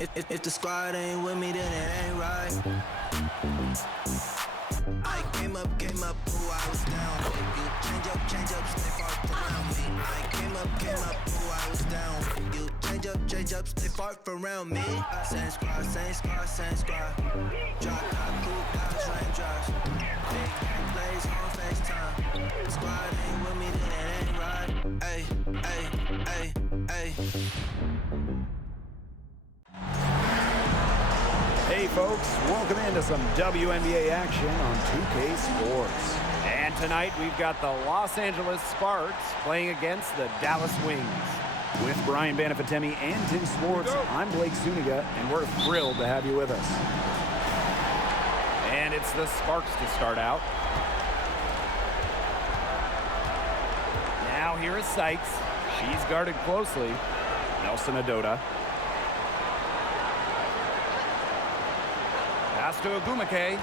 If the squad ain't with me, then it ain't right. I came up, who I was down. You change up, stay far around me. I came up, who I was down. You change up, stay far around me. Same squad. Drop top, cool guys, raindrops. Big gang plays on FaceTime. Squad ain't with me, then it ain't right. Ay. Hey folks, welcome into some WNBA action on 2K Sports. And tonight we've got the Los Angeles Sparks playing against the Dallas Wings. With Brian Banafatemi and Tim Sports, I'm Blake Zuniga, and we're thrilled to have you with us. And it's the Sparks to start out. Now here is Sykes. She's guarded closely. Nelson Adota. Pass to Ogumake.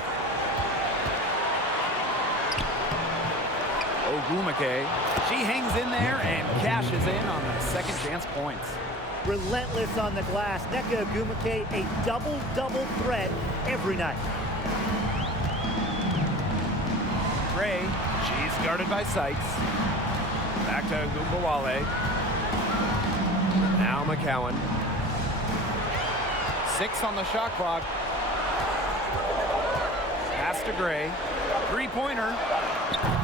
She hangs in there and cashes in on the second chance points. Relentless on the glass. Nneka Ogumake, a double threat every night. Gray, she's guarded by Sykes. Back to Gumbawale. Now McCowan. 6 on the shot clock. Pass to Gray. Three-pointer.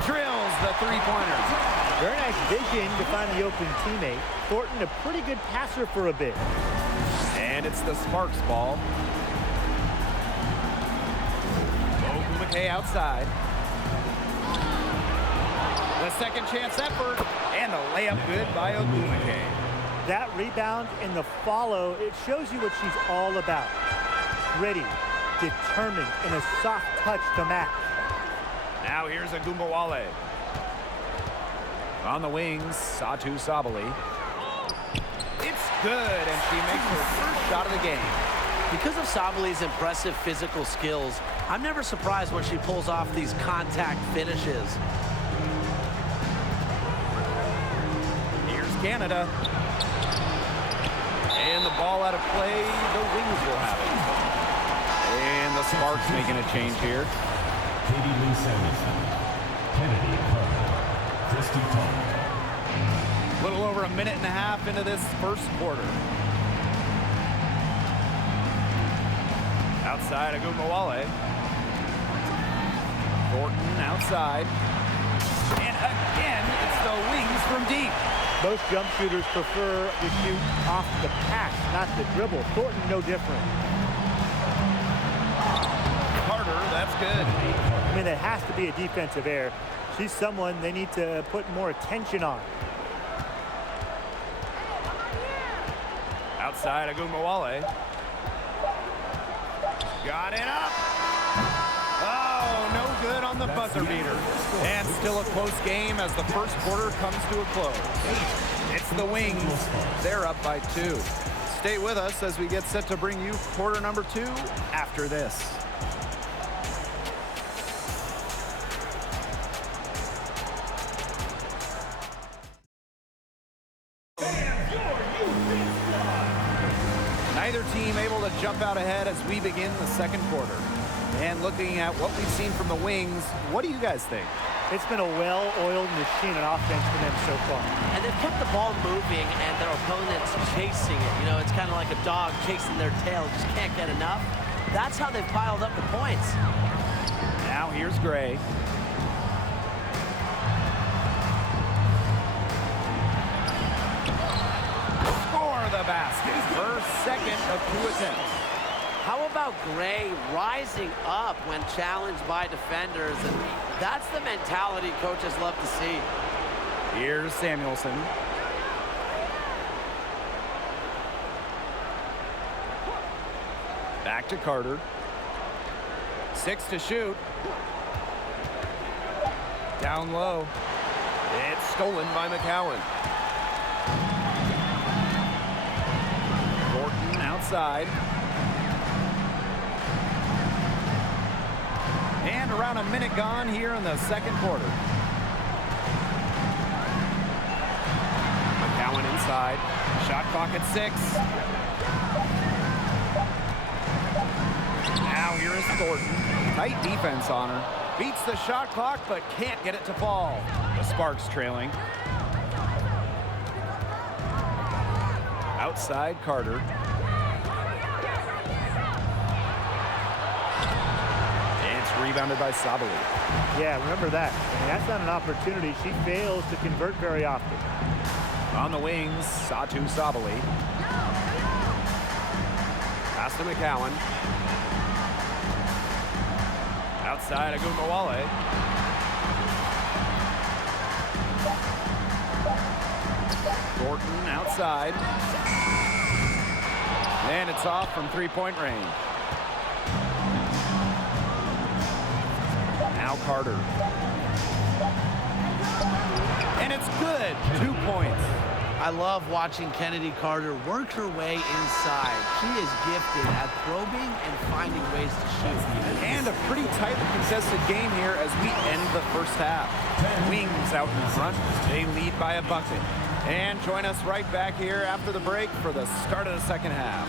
Drills the three-pointer. Very nice vision to find the open teammate. Thornton, a pretty good passer for a bit. And it's the Sparks ball. Ogumake outside. The second chance effort. And a layup good by Ogumake. That rebound and the follow, it shows you what she's all about. Gritty, determined, and a soft touch to match. Now here's Agumbawale. On the wings, Satu Sabali. It's good, and she makes her first shot of the game. Because of Sabali's impressive physical skills, I'm never surprised when she pulls off these contact finishes. Here's Canada. And the ball out of play, the Wings will have it. And the Sparks making a change here. Katie Lee Samuelson, Kennedy Carter, Christy Thomas. A little over a minute and a half into this first quarter. Outside Agumbawale. Thornton outside. And again, it's the Wings from deep. Most jump shooters prefer to shoot off the pass, not the dribble. Thornton, no different. Carter, that's good. I mean, that has to be a defensive error. She's someone they need to put more attention on. Outside Agumbawale. Got it up. Oh, no good on the buzzer beater. And still a close game as the first quarter comes to a close. It's the Wings. They're up by 2. Stay with us as we get set to bring you quarter number 2 after this. Neither team able to jump out ahead as we begin the second quarter. And looking at what we've seen from the Wings, what do you guys think? It's been a well-oiled machine on offense for them so far. And they've kept the ball moving and their opponents chasing it. You know, it's kind of like a dog chasing their tail, just can't get enough. That's how they've piled up the points. Now here's Gray. Score the basket. Her second of 2 attempts. How about Gray rising up when challenged by defenders? And that's the mentality coaches love to see. Here's Samuelson. Back to Carter. 6 to shoot. Down low. It's stolen by McCowan. Thornton outside. And around a minute gone here in the second quarter. McCowan inside. Shot clock at 6. is Thornton. Tight defense on her. Beats the shot clock, but can't get it to fall. The Sparks trailing. Outside Carter. And it's rebounded by Sabali. Yeah, remember that. I mean, that's not an opportunity. She fails to convert very often. On the wings, Satu Sabali. Pass to McCowan. Outside Agumbawale. Thornton outside. And it's off from three-point range. Now Carter. And it's good. 2 points. I love watching Kennedy Carter work her way inside. She is gifted at probing and finding ways to shoot. And a pretty tightly contested game here as we end the first half. Wings out in front. They lead by a bucket. And join us right back here after the break for the start of the second half.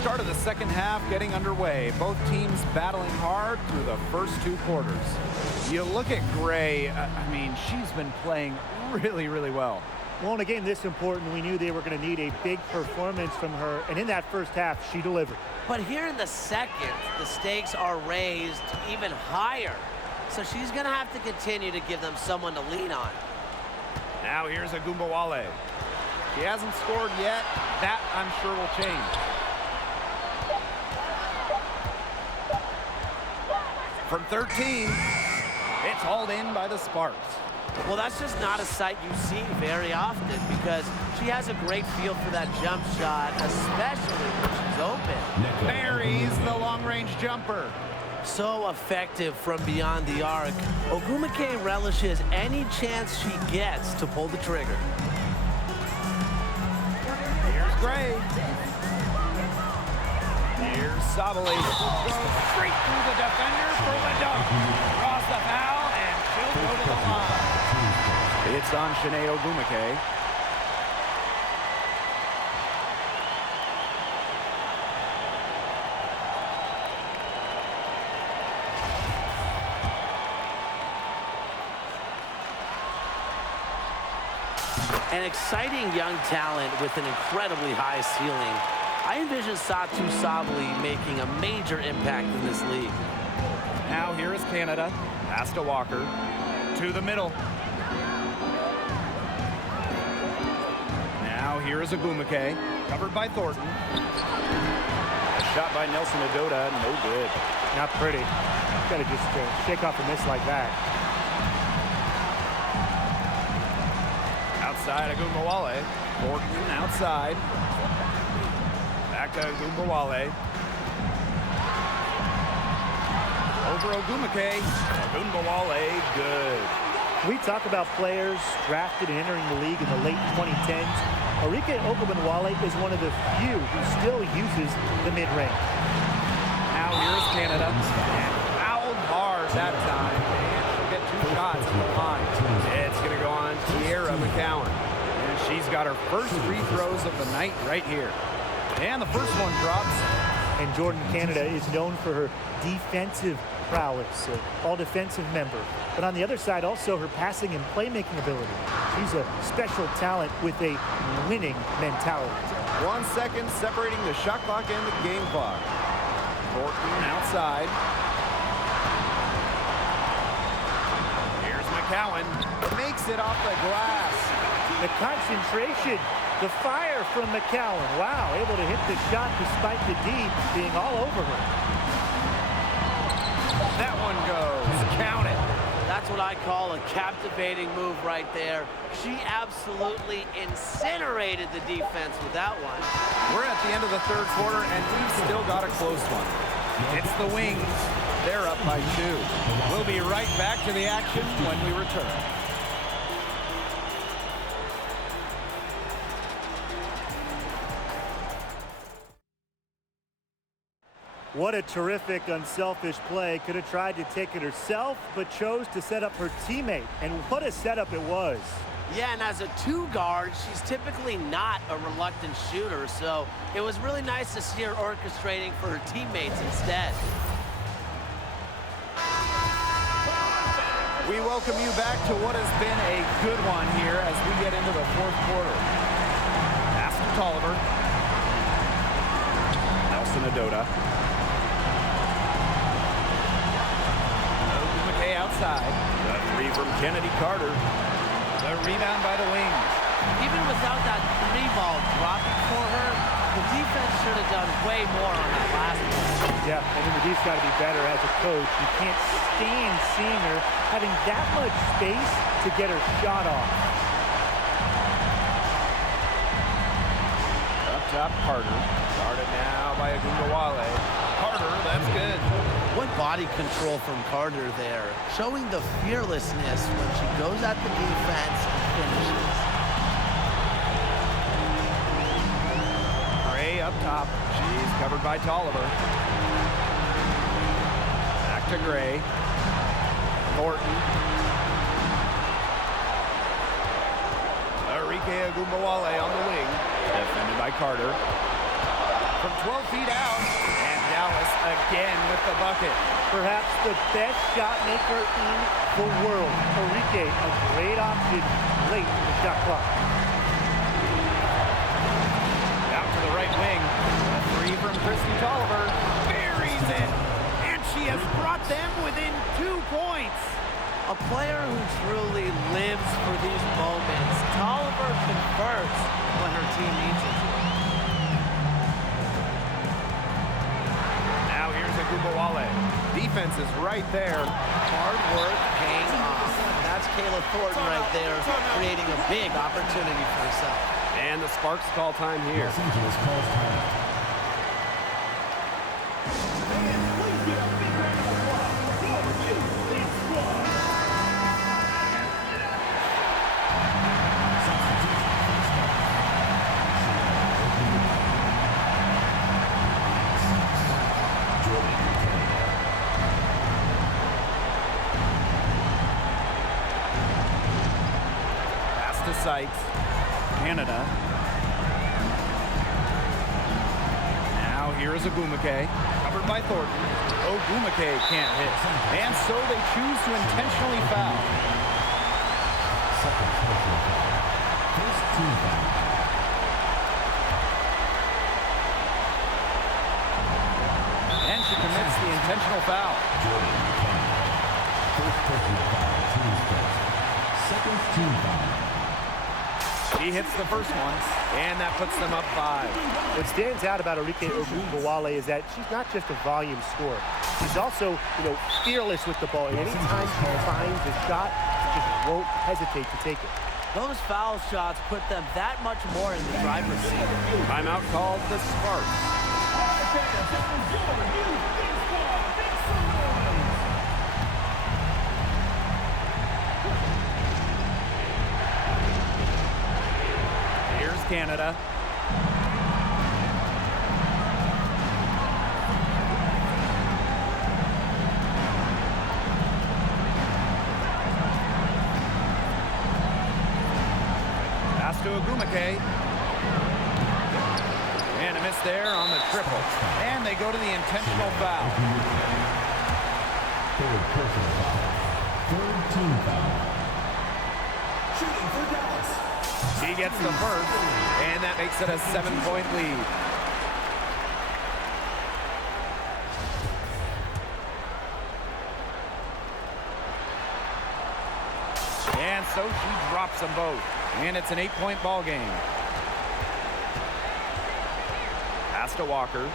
Start of the second half getting underway. Both teams battling hard through the first 2 quarters. You look at Gray, I mean, she's been playing really, really well. Well, in a game this important, we knew they were going to need a big performance from her, and in that first half, she delivered. But here in the second, the stakes are raised even higher. So she's going to have to continue to give them someone to lean on. Now here's Agumbawale. He hasn't scored yet. That, I'm sure, will change. From 13, it's hauled in by the Sparks. Well, that's just not a sight you see very often because she has a great feel for that jump shot, especially when she's open. Buries the long-range jumper. So effective from beyond the arc. Ogumake relishes any chance she gets to pull the trigger. Here's Gray. Here's Sabali. Goes straight through the defender for the dunk. Draws the foul, and she'll go to the line. It's on Sinead Ogumake. An exciting young talent with an incredibly high ceiling. I envision Satu Sabali making a major impact in this league. Now here is Canada. Pass to Walker. To the middle. Now here is Ogumake. Covered by Thornton. A shot by Nelson Adoda. No good. Not pretty. Got to just shake off a miss like that. Outside Agumbawale. Thornton outside. Back to Agumbawale. Over Ogumake. Agumbawale, good. We talk about players drafted and entering the league in the late 2010s. Arike Ogunbowale is one of the few who still uses the mid-range. Now here's Canada. And fouled hard that time. And she'll get 2 shots at the line. It's going to go on Tierra McCowan. And she's got her first free throws of the night right here. And the first one drops. And Jordan Canada is known for her defensive prowess, all-defensive member. But on the other side, also her passing and playmaking ability. She's a special talent with a winning mentality. 1 second separating the shot clock and the game clock. Thornton outside. Here's McCowan. Makes it off the glass. The concentration, the fire from McCowan. Wow, able to hit the shot despite the D being all over her. That one goes. Count it. That's what I call a captivating move right there. She absolutely incinerated the defense with that one. We're at the end of the third quarter, and we've still got a close one. It's the Wings They're up by 2. We'll be right back to the action when we return. What a terrific, unselfish play. Could have tried to take it herself, but chose to set up her teammate. And what a setup it was. Yeah, and as a 2 guard, she's typically not a reluctant shooter, so it was really nice to see her orchestrating for her teammates instead. We welcome you back to what has been a good one here as we get into the 4th quarter. Pass to Tolliver. Nelson Adota. Ogumake outside. The 3 from Kennedy Carter. The rebound by the wings. Even without that 3-ball dropping for her, the defense should have done way more on that last one. Yeah, I mean, the D's got to be better as a coach. You can't stand seeing her having that much space to get her shot off. Up top, Carter. Guarded now by Agumbawale. Carter, that's good. What body control from Carter there, showing the fearlessness when she goes at the defense and finishes. Gray up top. She's covered by Tolliver. Back to Gray. Thornton. Enrique Agumbawale on the wing. Defended by Carter. From 12 feet out. And Dallas again with the bucket. Perhaps the best shot maker in the world. Enrique, a great option late in the shot clock. Out to the right wing. A 3 from Christy Tolliver. Buries it. And she has brought them within 2 points. A player who truly lives for these moments. Tolliver converts when her team needs it to. Now here's Agumbawale. Defense is right there. Hard work paying off. That's Kayla Thornton right there, creating a big opportunity for herself. And the Sparks call time here. Los Angeles calls time. Sykes, Canada. Now here is Ogumake, covered by Thornton. Ogumake can't hit, and so they choose to intentionally foul. Second personal foul. First team foul. And she commits the intentional foul. Jordan Canada. First personal foul. Team's first. Second team foul. He hits the first one, and that puts them up 5. What stands out about Enrique Agumbawale is that she's not just a volume scorer. She's also, fearless with the ball. And anytime she finds a shot, she just won't hesitate to take it. Those foul shots put them that much more in the driver's seat. Timeout called the Sparks. Here's Canada. Pass to Ogumake. And a miss there on the triple. And they go to the intentional foul. Third personal foul. Third team foul. Shooting for Dallas. He gets the first, and that makes it a 7-point lead. And so she drops them both, and it's an 8-point ball game. Pass to Walker.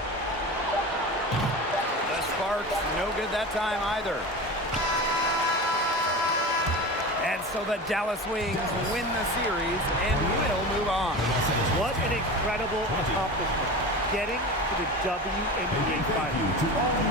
The Sparks, no good that time either. And so the Dallas Wings win the series and will move on. What an incredible accomplishment. getting to the WNBA Finals.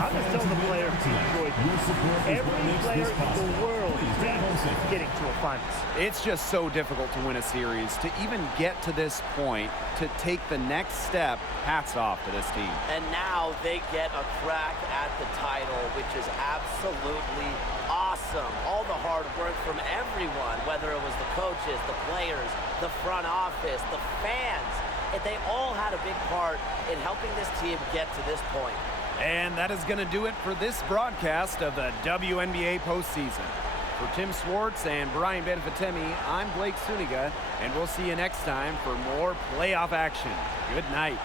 I'm just telling the players to enjoy this. Every player in the world dreams of getting to a finals. It's just so difficult to win a series. To even get to this point, to take the next step, hats off to this team. And now they get a crack at the title, which is absolutely awesome. All the hard work from everyone, whether it was the coaches, the players, the front office, the fans, they all had a big part in helping this team get to this point. And that is going to do it for this broadcast of the WNBA postseason. For Tim Swartz and Brian Benefitemi, I'm Blake Suniga, and we'll see you next time for more playoff action. Good night.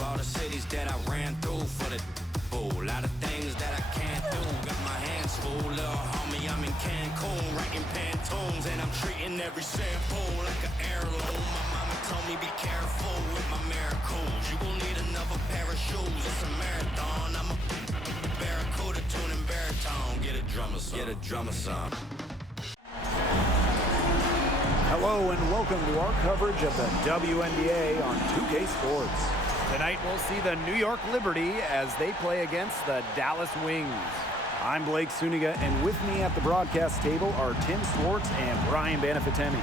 All the cities that I ran through for the a lot of things that I can't do. Got my hands full, little homie. I'm in Cancun, writing Pantones, and I'm treating every sample like an heirloom. My mama told me be careful with my miracles. You gon' need another pair of shoes. It's a marathon. I'm a barracuda tuning baritone. Get a drummer song. Get a drummer song. Hello and welcome to our coverage of the WNBA on 2K Sports. Tonight we'll see the New York Liberty as they play against the Dallas Wings. I'm Blake Suniga, and with me at the broadcast table are Tim Swartz and Brian Benefitemi.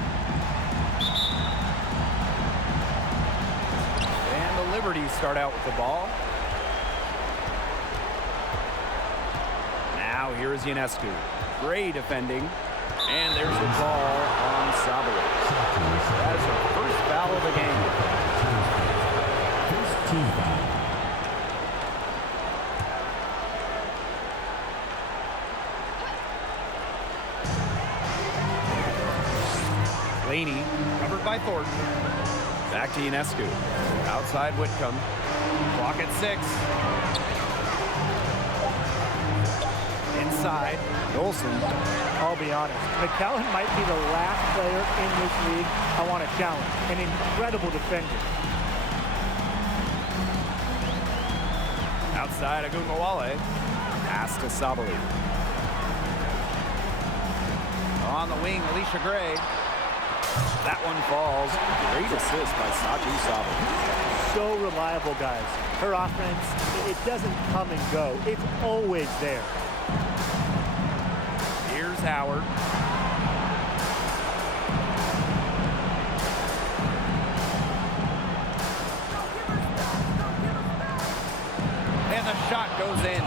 And the Liberty start out with the ball. Now here is Ionescu. Great defending. And there's the ball on Sabali. That is the first foul of the game. Team foul. Laney, covered by Thornton. Back to Ionescu. Outside Whitcomb. Clock at 6. Inside, Olsen. I'll be honest, McCallum might be the last player in this league I want to challenge. An incredible defender. Outside, Agunmawale. Pass to Sabali. On the wing, Alicia Gray. That one falls. Great assist by Saji Sabali. So reliable, guys. Her offense, it doesn't come and go. It's always there. Here's Howard. And the shot goes in.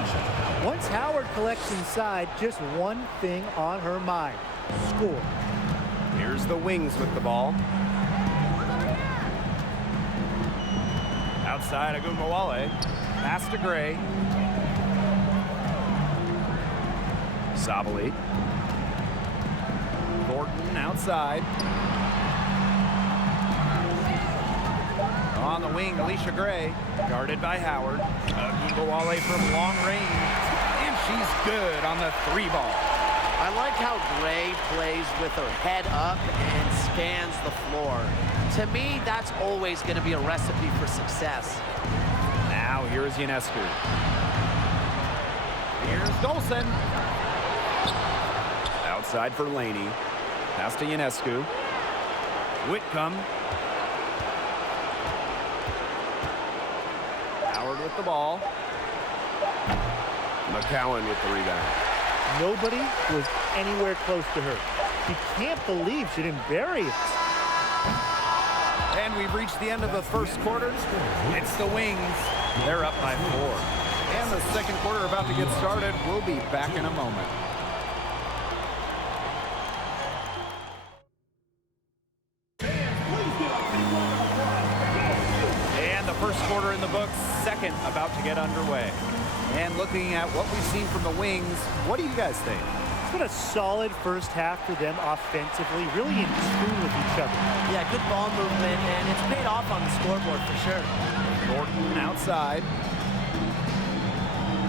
Once Howard collects inside, just one thing on her mind: score. Here's the Wings with the ball. Outside, Agumbawale. Pass to Gray. Sabali. Thornton outside. On the wing, Alicia Gray. Guarded by Howard. Agumbawale from long range. And she's good on the 3-ball. I like how Gray plays with her head up and scans the floor. To me, that's always going to be a recipe for success. Now here's Ionescu. Here's Dolson. Outside for Laney. Pass to Ionescu. Whitcomb. Howard with the ball. McCowan with the rebound. Nobody was anywhere close to her. She can't believe she didn't bury it. And we've reached the end of the first quarter. It's the Wings. They're up by 4. And the second quarter about to get started. We'll be back in a moment. And the first quarter in the books, second about to get underway. And looking at what we've seen from the Wings, what do you guys think? It's been a solid first half for them offensively, really in tune with each other. Yeah, good ball movement, and it's paid off on the scoreboard for sure. Thornton outside.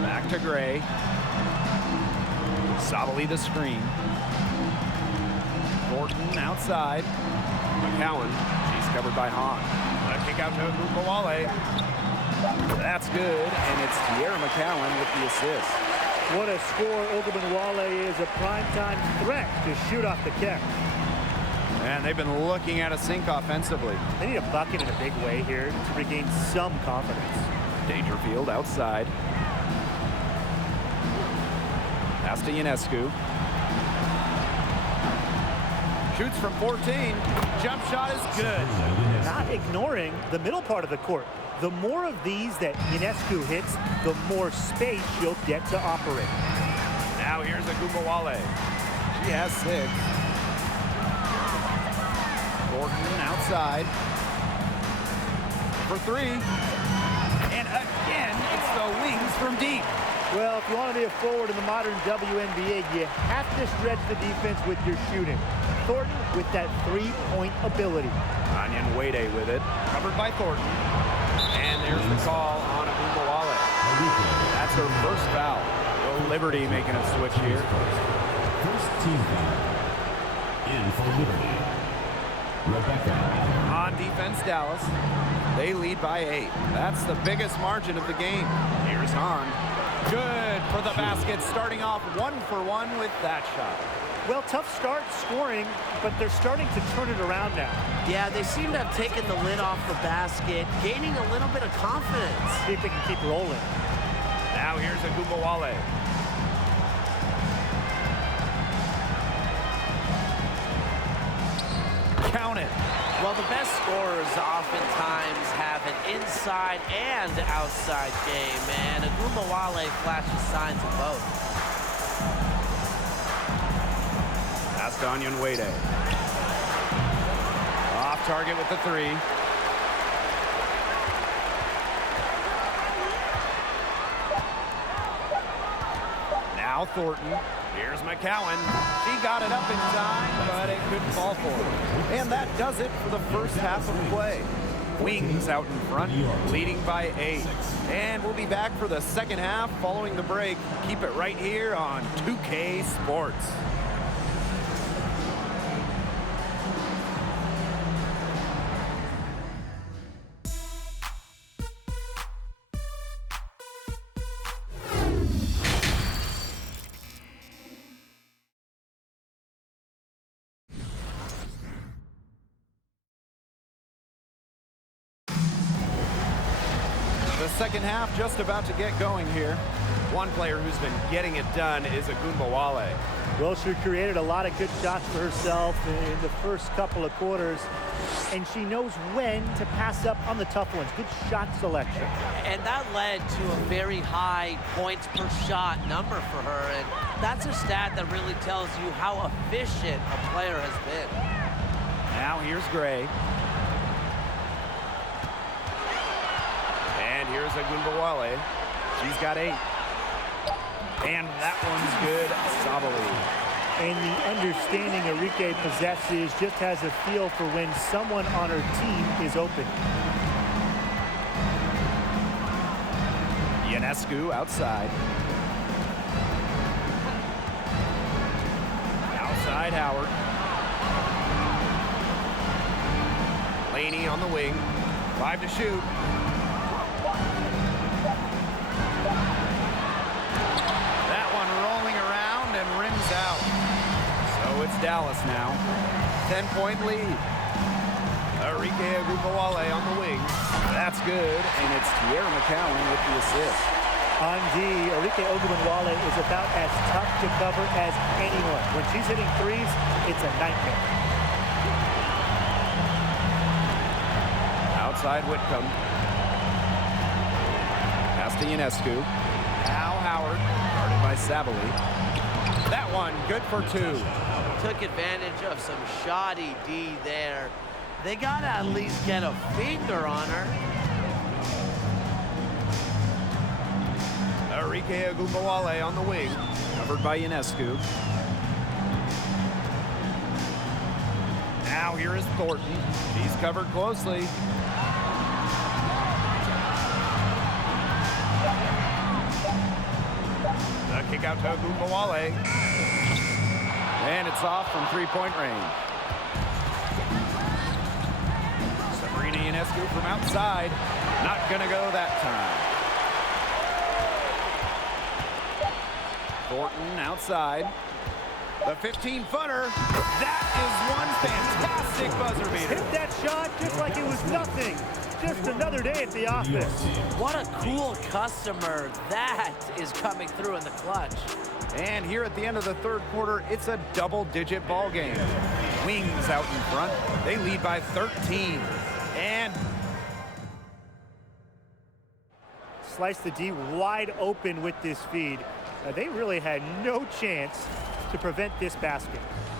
Back to Gray. Sabali the screen. Thornton outside. McCowan. She's covered by Hahn. A kick out to Agumbawale. That's good, and it's Tierra McCowan with the assist. What a score. Ogunbowale is a primetime threat to shoot off the catch. And they've been looking at a sink offensively. They need a bucket in a big way here to regain some confidence. Dangerfield outside. Pass to Ionescu. Shoots from 14. Jump shot is good. Not ignoring the middle part of the court. The more of these that Ionescu hits, the more space she'll get to operate. Now here's Agumbawale. She has 6. Thornton outside. For 3. And again, it's the Wings from deep. Well, if you want to be a forward in the modern WNBA, you have to stretch the defense with your shooting. Thornton with that 3-point ability. Anyan Wade with it. Covered by Thornton. And there's the call on Agumbawale. That's her first foul. Will Liberty making a switch here. First team foul. In for Liberty. Rebecca. On defense, Dallas. They lead by 8. That's the biggest margin of the game. Here's Hahn. Good for the basket, starting off 1 for 1 with that shot. Well, tough start scoring, but they're starting to turn it around now. Yeah, they seem to have taken the lid off the basket, gaining a little bit of confidence. See if they can keep rolling. Now here's Agumbawale. Count it. Well, the best scorers oftentimes have an inside and outside game, and Agumbawale flashes signs of both. That's Anyan Wade. Off target with the 3. Now Thornton. Here's McCowan. She got it up in time, but it couldn't fall for her. And that does it for the first half of play. Wings out in front, leading by 8. And we'll be back for the second half following the break. Keep it right here on 2K Sports. The second half just about to get going here. One player who's been getting it done is Agumbawale. Well, she created a lot of good shots for herself in the first couple of quarters, and she knows when to pass up on the tough ones. Good shot selection. And that led to a very high points per shot number for her, and that's a stat that really tells you how efficient a player has been. Now here's Gray. And here's Agumbawale. She's got 8. And that one's good. Sabali. And the understanding Enrique possesses, just has a feel for when someone on her team is open. Ionescu outside. Outside Howard. Laney on the wing. 5 to shoot. That one rolling around and rims out. So it's Dallas now. 10-point lead. Enrique Agumbawale on the wing. That's good, and it's Tierra McCowan with the assist. On D, Enrique Agumbawale is about as tough to cover as anyone. When she's hitting threes, it's a nightmare. Outside Whitcomb. Pass to Ionescu. Now Howard, guarded by Sabali. That one, good for 2. Took advantage of some shoddy D there. They gotta at least get a finger on her. Enrique Agumbawale on the wing, covered by Ionescu. Now here is Thornton. He's covered closely. The kick out to Agumbawale. And it's off from 3-point range. Sabrina Ionescu from outside. Not gonna go that time. Thornton outside. The 15-footer. That is one fantastic buzzer beater. Hit that shot just like it was nothing. Just another day at the office. What a cool customer that is coming through in the clutch. And here at the end of the third quarter, it's a double-digit ball game. Wings out in front. They lead by 13. And Slice the D wide open with this feed. They really had no chance to prevent this basket.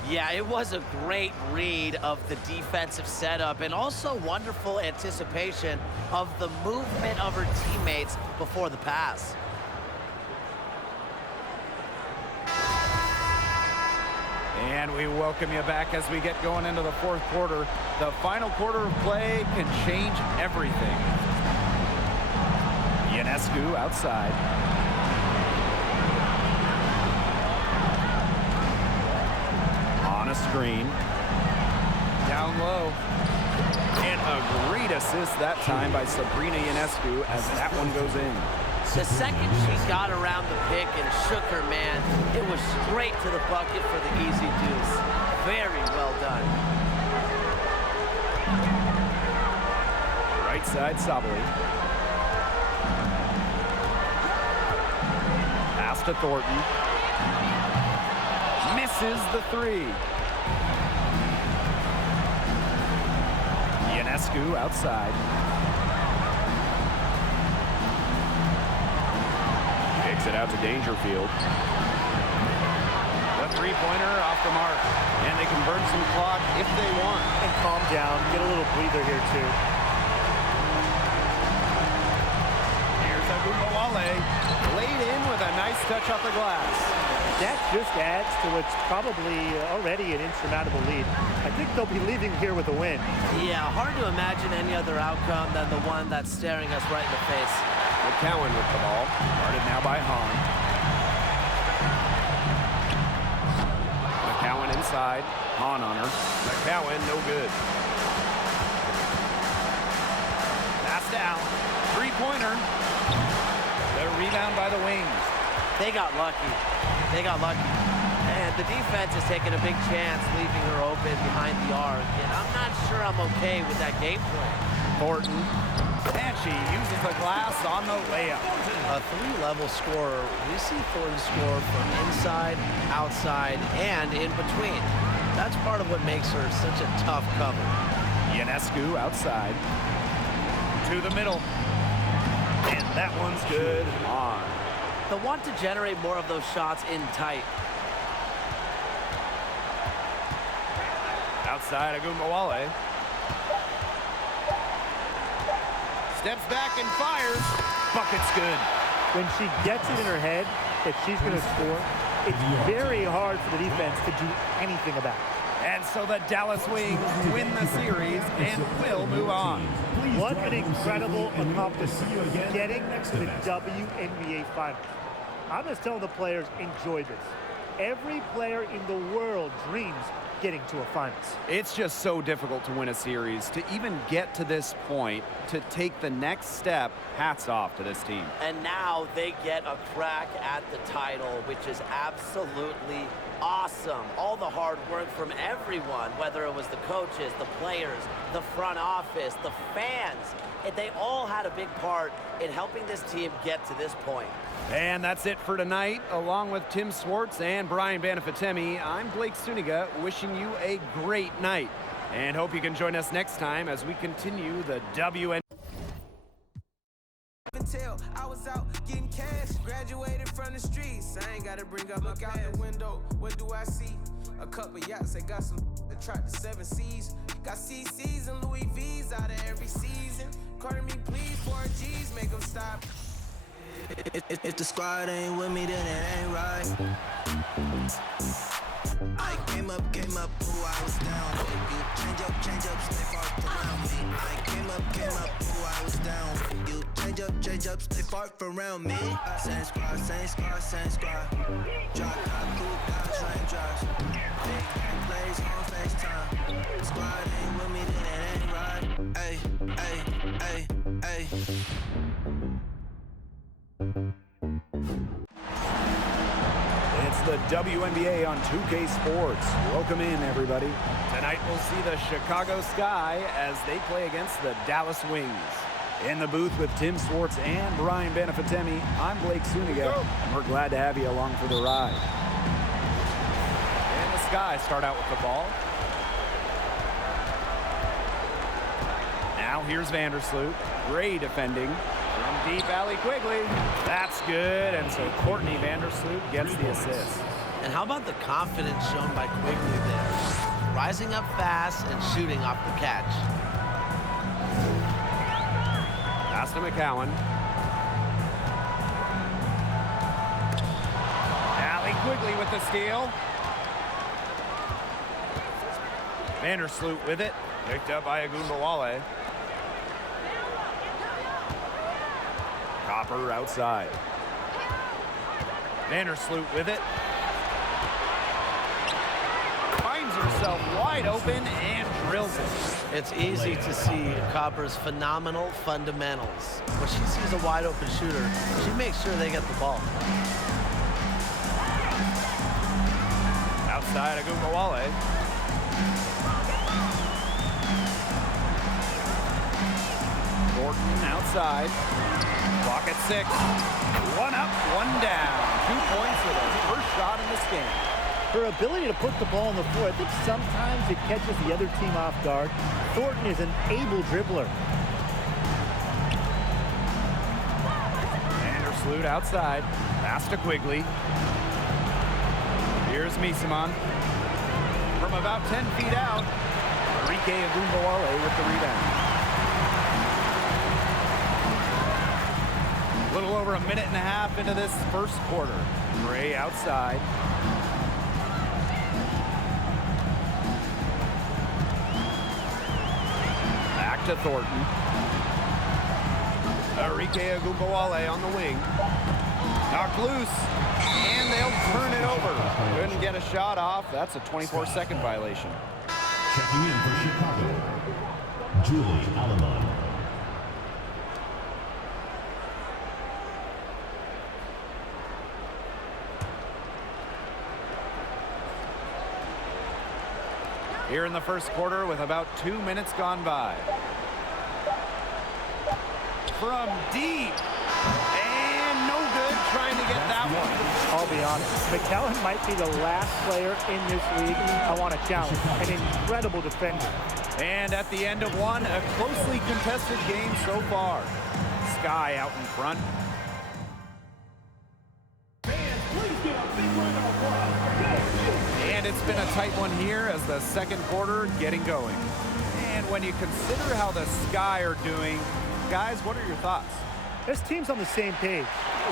Yeah, it was a great read of the defensive setup and also wonderful anticipation of the movement of her teammates before the pass. And we welcome you back as we get going into the fourth quarter. The final quarter of play can change everything. Ionescu outside. On a screen. Down low. And a great assist that time by Sabrina Ionescu as that one goes in. The second she got around the pick and shook her man, it was straight to the bucket for the easy deuce. Very well done. Right side, Sabali. Pass to Thornton. Misses the 3. Ionescu outside. Kicks it out to Dangerfield. The three-pointer off the mark. And they can burn some clock if they want. And calm down, get a little breather here too. Here's Agumbawale. Laid in with a nice touch off the glass. That just adds to what's probably already an insurmountable lead. I think they'll be leaving here with a win. Yeah, hard to imagine any other outcome than the one that's staring us right in the face. McCowan with the ball. Guarded now by Hahn. McCowan inside. Hahn on her. McCowan, no good. Pass down. Three-pointer. The rebound by the Wings. They got lucky. They got lucky. And the defense is taking a big chance, leaving her open behind the arc. And I'm not sure I'm okay with that game plan. Thornton. And she uses the glass on the layup. A three-level scorer. We see Thornton score from inside, outside, and in between. That's part of what makes her such a tough cover. Ionescu outside. To the middle. And that one's good. On. They'll want to generate more of those shots in tight. Outside Agumbawale. Steps back and fires. Bucket's good. When she gets it in her head that she's going to score, it's very hard for the defense to do anything about it. And so the Dallas Wings win the series and will move on. What an incredible accomplishment, getting to the WNBA Finals. I'm just telling the players, enjoy this. Every player in the world dreams getting to a finals. It's just so difficult to win a series. To even get to this point, to take the next step, hats off to this team. And now they get a crack at the title, which is absolutely awesome. All the hard work from everyone, whether it was the coaches, the players, the front office, the fans, they all had a big part in helping this team get to this point. And that's it for tonight. Along with Tim Swartz and Brian Banafitemi, I'm Blake Suniga, wishing you a great night. And hope you can join us next time as we continue the WNBA. Until I was out getting cash, graduated from the streets. I ain't gotta bring up my out the window. What do I see? A couple yachts. I got some that tried the 7 C's. Got CC's and Louis V's out of every season. Carter me, please, 4 G's, make them stop. If the squad ain't with me, then it ain't right. I came up, ooh, I was down. You change up, stay far around me. I came up, ooh, I was down. You change up, stay far around me. Same squad. Drop top, cool guys, raindrops. Big game plays on FaceTime. Squad ain't with me, then it ain't right. Ay. It's the WNBA on 2K Sports. Welcome in, everybody. Tonight we'll see the Chicago Sky as they play against the Dallas Wings. In the booth with Tim Swartz and Brian Banafitemi, I'm Blake Suniga, and we're glad to have you along for the ride. And the Sky start out with the ball. Now here's Vandersloot. Great defending. From deep alley Quigley. That's good, and so Courtney Vandersloot gets the assist. And how about the confidence shown by Quigley there? Rising up fast and shooting off the catch. Pass to McCowan. Allie Quigley with the steal. Vandersloot with it. Picked up by Agumbawale. Copper outside. Vandersloot with it. Finds herself wide open and drills it. It's easy to see Copper's phenomenal fundamentals. When she sees a wide open shooter, she makes sure they get the ball. Outside Agumbawale. Gordon outside. Clock at 6. 1 up, 1 down. 2 points with her first shot in this game. Her ability to put the ball on the floor, I think sometimes it catches the other team off guard. Thornton is an able dribbler. Vandersloot outside. Pass to Quigley. Here's Misamon. From about 10 feet out, Enrique Agumbawale with the rebound. A little over a minute and a half into this first quarter. Gray outside. Back to Thornton. Enrique Agumbawale on the wing. Knocked loose. And they'll turn it over. Couldn't get a shot off. That's a 24-second violation. Checking in for Chicago, Julie Alamon. Here in the first quarter with about 2 minutes gone by. From deep. And no good trying to get that one. I'll be honest. McCowan might be the last player in this league I want to challenge. An incredible defender. And at the end of one, a closely contested game so far. Sky out in front. And it's been a tight one here as the second quarter getting going. And when you consider how the Sky are doing, Guys, what are your thoughts? This team's on the same page.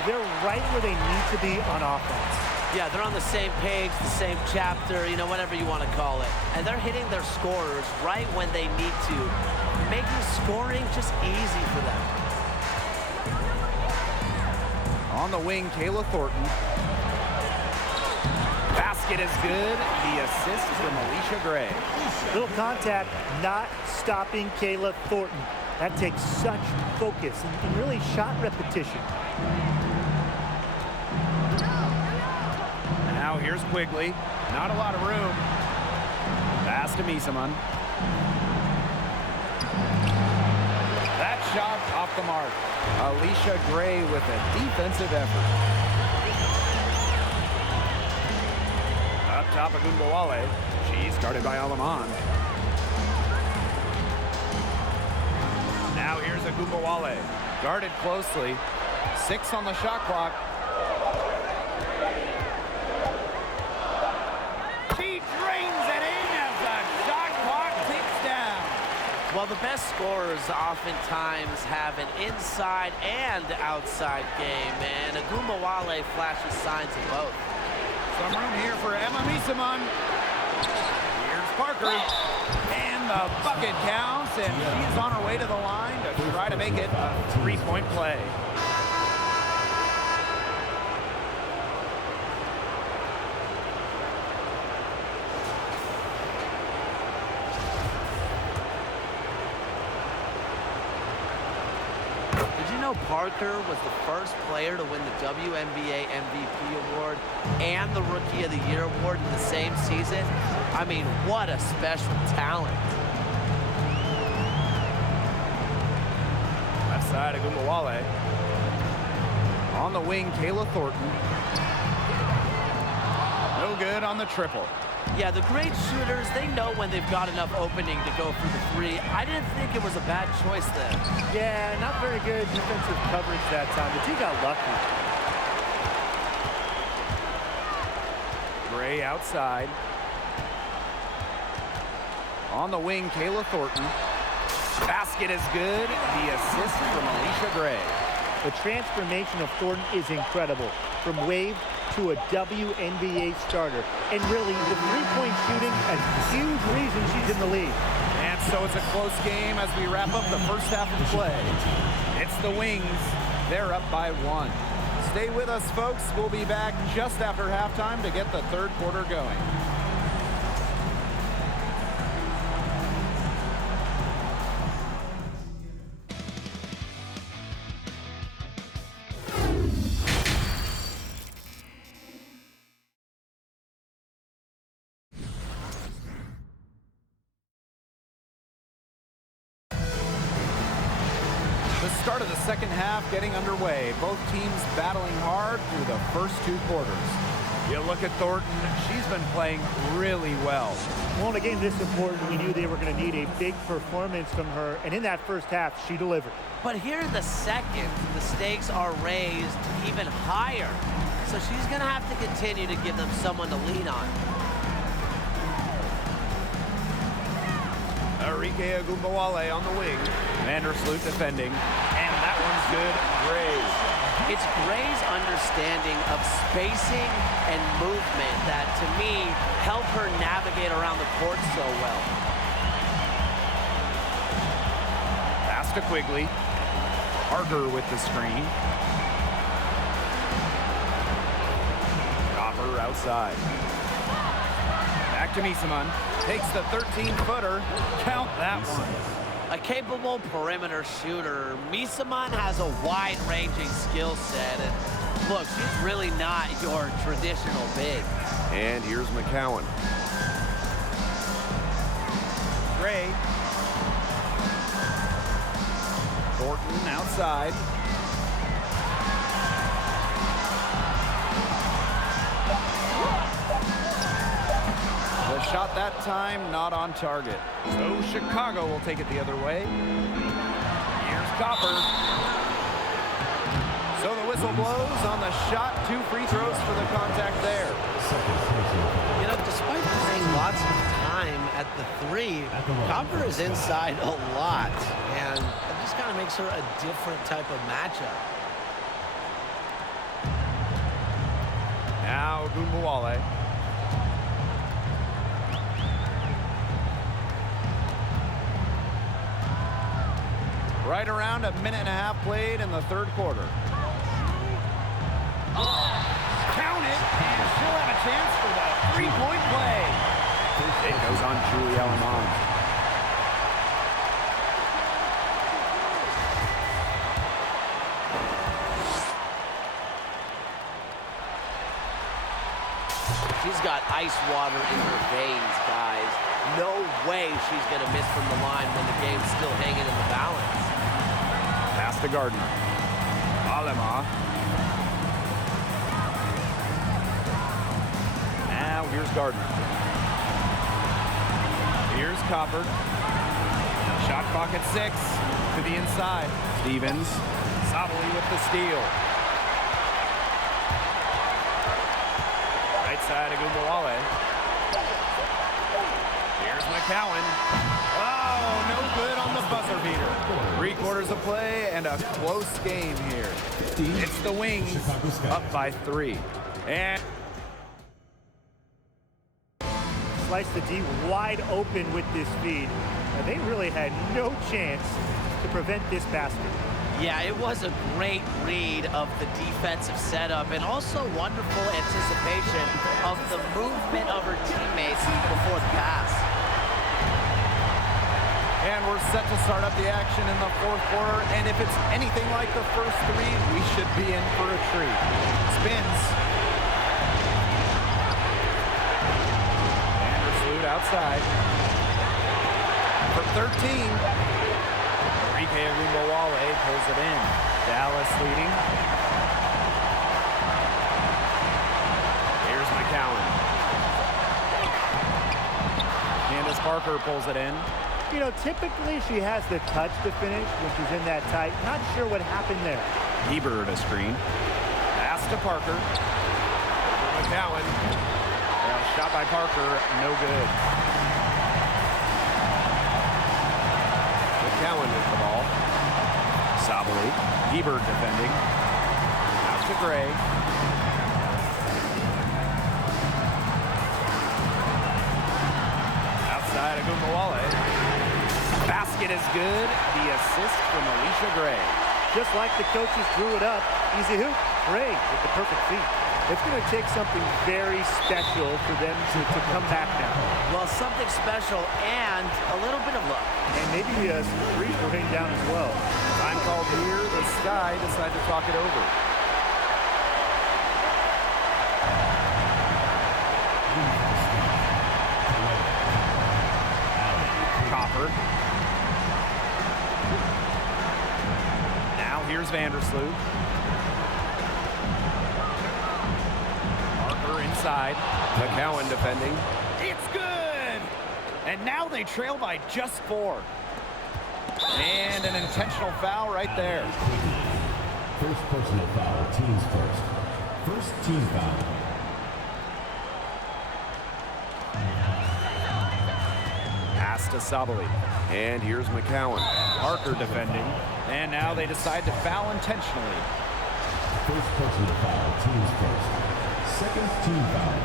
They're right where they need to be on offense. Yeah, they're on the same page, the same chapter, you know, whatever you want to call it. And they're hitting their scorers right when they need to, making scoring just easy for them. On the wing, Kayla Thornton. Basket is good. The assist from Alicia Gray. Little contact, not stopping Kayla Thornton. That takes such focus and really shot repetition. Now here's Quigley. Not a lot of room. Pass to Misaman. That shot off the mark. Alicia Gray with a defensive effort. Up top of Gumbawale. She's guarded by Alaman. Now here's a Gumbawale. Guarded closely. 6 on the shot clock. She drains it in as the shot clock ticks down. Well, the best scorers oftentimes have an inside and outside game, and Agumbawale flashes signs of both. Some room here for Emma Misaman. Here's Parker. And the bucket counts, and she's on her way to the line to try to make it a 3-point play. Did you know Parker was the first player to win the WNBA MVP award and the Rookie of the Year award in the same season? I mean, what a special talent. Left side of Gumbawale. On the wing, Kayla Thornton. No good on the triple. Yeah, the great shooters, they know when they've got enough opening to go for the three. I didn't think it was a bad choice then. Yeah, not very good defensive coverage that time. The team got lucky. Gray outside. On the wing, Kayla Thornton. Basket is good. The assist from Alicia Gray. The transformation of Thornton is incredible. From wave to a WNBA starter. And really, the three-point shooting, a huge reason she's in the league. And so it's a close game as we wrap up the first half of play. It's the Wings. They're up by 1. Stay with us, folks. We'll be back just after halftime to get the third quarter going. Start of the second half getting underway. Both teams battling hard through the first 2 quarters. You look at Thornton, she's been playing really well. Well, in a game this important, we knew they were going to need a big performance from her, and in that first half, she delivered. But here in the second, the stakes are raised even higher. So she's going to have to continue to give them someone to lean on. Enrique Agumbawale on the wing. Vandersloot defending. And that one's good. Gray. It's Gray's understanding of spacing and movement that, to me, help her navigate around the court so well. Pass to Quigley. Parker with the screen. Copper outside. Back to Misaman. Takes the 13-footer. Count that one. A capable perimeter shooter, Misaman has a wide-ranging skill set. And look, she's really not your traditional big. And here's McCowan. Gray. Thornton outside. The shot that time not on target. So Chicago will take it the other way. Here's Copper. So the whistle blows on the shot. 2 free throws for the contact there. You know, despite playing lots of time at the 3, Copper is inside a lot. And I just just kind of makes her a different type of matchup. Now Gumbawale. Right around a minute and a half played in the third quarter. Count it, and she'll have a chance for the three-point play. It goes on Julie Alamond. She's got ice water in her veins, guys. No way she's going to miss from the line when the game's still hanging in the balance. Pass to Gardner. Alema. Now here's Gardner. Here's Copper. Shot clock at 6 to the inside. Stevens. Sabali with the steal. Right side of Gumbawale. Here's McCowan. Oh, no good on the buzzer beater. 3 quarters of play and a close game here. It's the Wings up by 3. And Slice the D wide open with this feed. And they really had no chance to prevent this basket. Yeah, it was a great read of the defensive setup and also wonderful anticipation of the movement of her teammates before the pass. And we're set to start up the action in the fourth quarter. And if it's anything like the first 3, we should be in for a treat. Spins. Vandersloot outside. For 13. Enrique Agumbawale pulls it in. Dallas leading. Here's McCowan. Candace Parker pulls it in. You know, typically she has the touch to finish when she's in that tight. Not sure what happened there. Hebert a screen. Pass to Parker. McCowan. Well, shot by Parker, no good. McCowan with the ball. Sabali. Hebert defending. Out to Gray. Outside of Gumbawale. Basket is good. The assist from Alicia Gray. Just like the coaches drew it up. Easy hoop. Gray with the perfect feet. It's going to take something very special for them to come back now. Well, something special and a little bit of luck. And maybe some threes will rain down as well. Time called here. The Sky decide to talk it over. Copper. Now here's Vandersloot. Parker inside. McCowan defending. It's good! And now they trail by just 4. And an intentional foul right there. First personal foul, teams first. First team foul. Pass to Sabali. And here's McCowan. Parker defending. And now they decide to foul intentionally. First personal foul, teams first. Second team foul.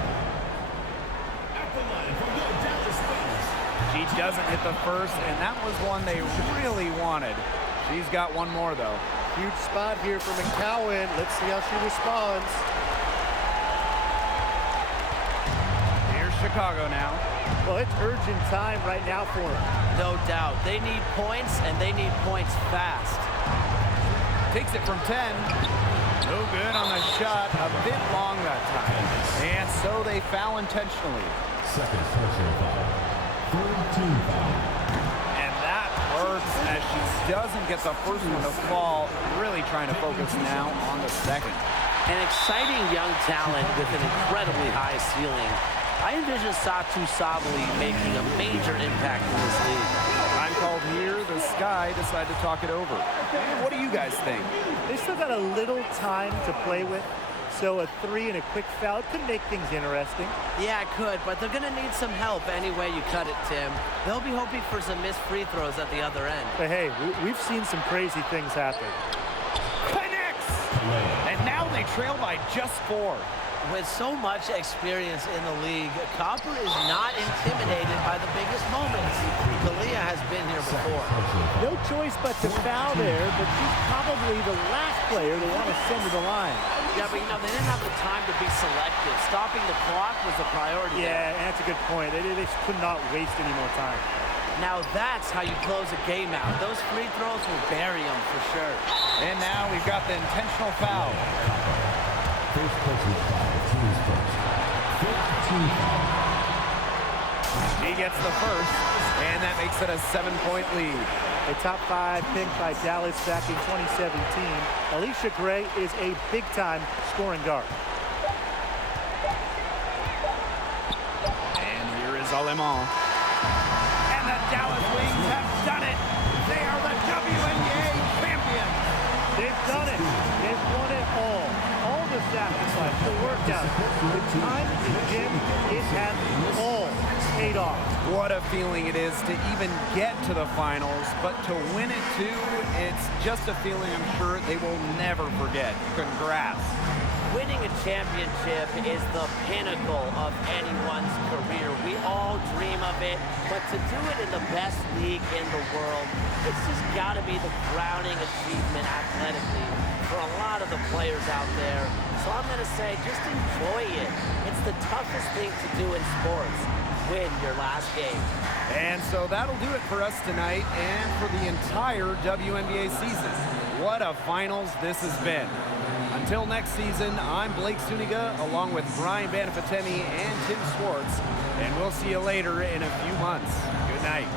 She doesn't hit the first, and that was one they really wanted. She's got one more, though. Huge spot here for McCowan. Let's see how she responds. Here's Chicago now. Well, it's urgent time right now for them. No doubt. They need points, and they need points fast. Takes it from 10. No good on the shot. A bit long that time. And so they foul intentionally. Second personal foul. Third team foul. And that works as she doesn't get the first one to fall. Really trying to focus now on the second. An exciting young talent with an incredibly high ceiling. I envision Satu Sabali making a major impact in this league. Time called here. The Sky decide to talk it over. What do you guys think? They still got a little time to play with. So a 3 and a quick foul could make things interesting. Yeah, it could, but they're going to need some help any way you cut it, Tim. They'll be hoping for some missed free throws at the other end. But hey, we've seen some crazy things happen. Connects! And now they trail by just 4. With so much experience in the league, Copper is not intimidated by the biggest moments. Kalia has been here before. No choice but to foul there, but she's probably the last player they want to send to the line. Yeah, but they didn't have the time to be selective. Stopping the clock was a priority. Yeah, and that's a good point. They could not waste any more time. Now that's how you close a game out. Those free throws will bury them for sure. And now we've got the intentional foul. First personal foul, team's first. 15 foul. He gets the first, and that makes it a 7-point lead. A top 5 pick by Dallas back in 2017. Alicia Gray is a big-time scoring guard. And here is Alemán. And the Dallas Wings have done it. They are the WNBA champions. They've done it. They've won it all. All the sacrifice, the workout, the time in the gym, it has all paid off. What a feeling it is to even get to the finals, but to win it too, it's just a feeling I'm sure they will never forget. Congrats. Winning a championship is the pinnacle of anyone's career. We all dream of it, but to do it in the best league in the world, it's just got to be the crowning achievement athletically for a lot of the players out there. So I'm going to say just enjoy it. It's the toughest thing to do in sports. Win your last game. And so that'll do it for us tonight and for the entire WNBA season. What a finals this has been. Until next season, I'm Blake Suniga along with Brian Banafiteni and Tim Swartz, and we'll see you later in a few months. Good night.